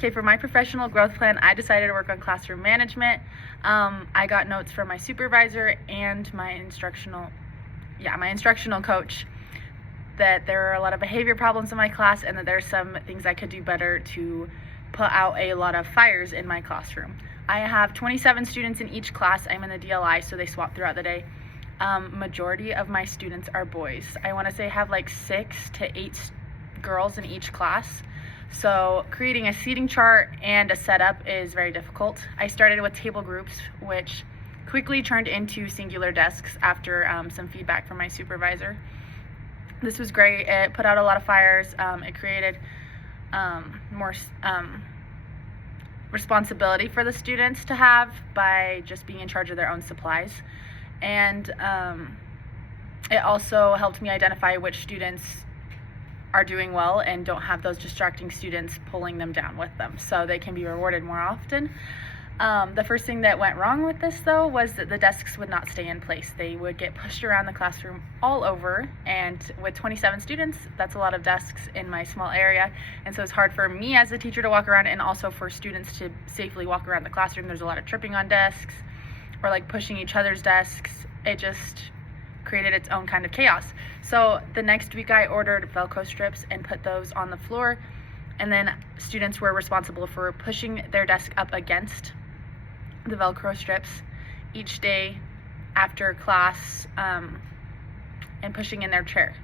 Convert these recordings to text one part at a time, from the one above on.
Okay, for my professional growth plan, I decided to work on classroom management. I got notes from my supervisor and my instructional coach that there are a lot of behavior problems in my class and that there's some things I could do better to put out a lot of fires in my classroom. I have 27 students in each class. I'm in the DLI, so they swap throughout the day. Majority of my students are boys. I want to say I have like 6 to 8 girls in each class. So creating a seating chart and a setup is very difficult. I started with table groups, which quickly turned into singular desks after some feedback from my supervisor. This was great. It put out a lot of fires. It created more responsibility for the students to have by just being in charge of their own supplies. And it also helped me identify which students are doing well and don't have those distracting students pulling them down with them, so they can be rewarded more often. The first thing that went wrong with this though was that the desks would not stay in place. They would get pushed around the classroom all over, and with 27 students, that's a lot of desks in my small area, and so it's hard for me as a teacher to walk around and also for students to safely walk around the classroom. There's a lot of tripping on desks or like pushing each other's desks. It just created its own kind of chaos. So the next week I ordered Velcro strips and put those on the floor, and then students were responsible for pushing their desk up against the Velcro strips each day after class and pushing in their chair.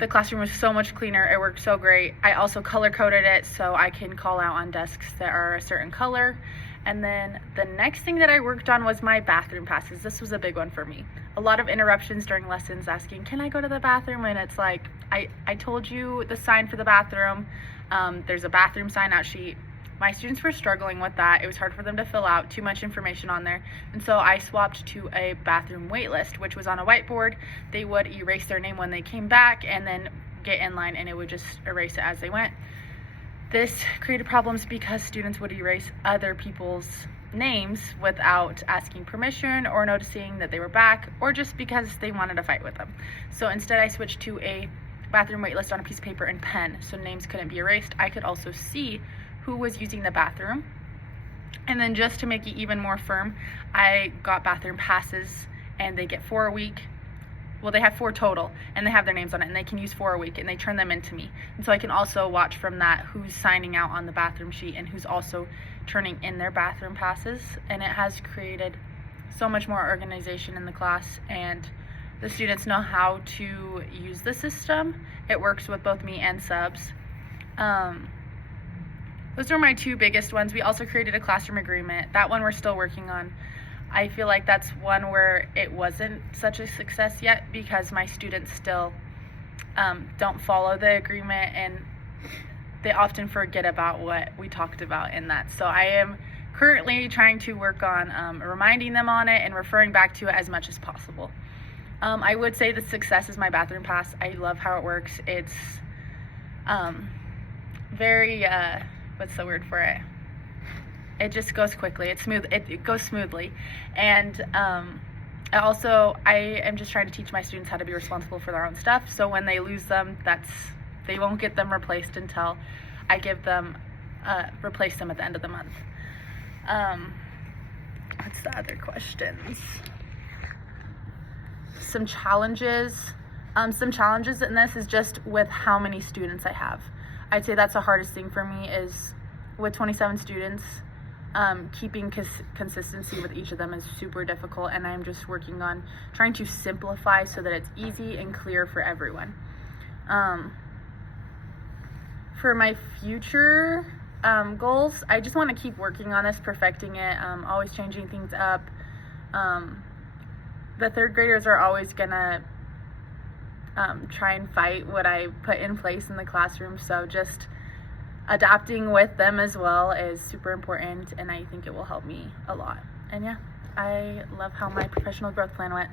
The classroom was so much cleaner. It worked so great. I also color coded it so I can call out on desks that are a certain color. And then the next thing that I worked on was my bathroom passes. This was a big one for me. A lot of interruptions during lessons asking, can I go to the bathroom? And it's like, I told you the sign for the bathroom. There's a bathroom sign out sheet. My students were struggling with that. It was hard for them to fill out, too much information on there. And so I swapped to a bathroom wait list, which was on a whiteboard. They would erase their name when they came back and then get in line, and it would just erase it as they went. This created problems because students would erase other people's names without asking permission or noticing that they were back, or just because they wanted to fight with them. So instead I switched to a bathroom wait list on a piece of paper and pen, so names couldn't be erased. I could also see who was using the bathroom. And then just to make it even more firm, I got bathroom passes, and they get 4 a week. Well, they have 4 total, and they have their names on it, and they can use 4 a week, and they turn them into me. And so I can also watch from that who's signing out on the bathroom sheet and who's also turning in their bathroom passes. And it has created so much more organization in the class, and the students know how to use the system. It works with both me and subs. Those were my 2 biggest ones. We also created a classroom agreement. That one we're still working on. I feel like that's one where it wasn't such a success yet because my students still don't follow the agreement, and they often forget about what we talked about in that. So I am currently trying to work on reminding them on it and referring back to it as much as possible. I would say the success is my bathroom pass. I love how it works. It's very, what's the word for it? It just goes quickly. It's smooth. It goes smoothly. And I am just trying to teach my students how to be responsible for their own stuff. So when they lose them, they won't get them replaced until I give them, replace them at the end of the month. What's the other questions? Some challenges in this is just with how many students I have. I'd say that's the hardest thing for me is with 27 students, keeping consistency with each of them is super difficult, and I'm just working on trying to simplify so that it's easy and clear for everyone. For my future goals, I just want to keep working on this, perfecting it, always changing things up. The 3rd graders are always gonna try and fight what I put in place in the classroom, so just adapting with them as well is super important, and I think it will help me a lot. And yeah, I love how my professional growth plan went.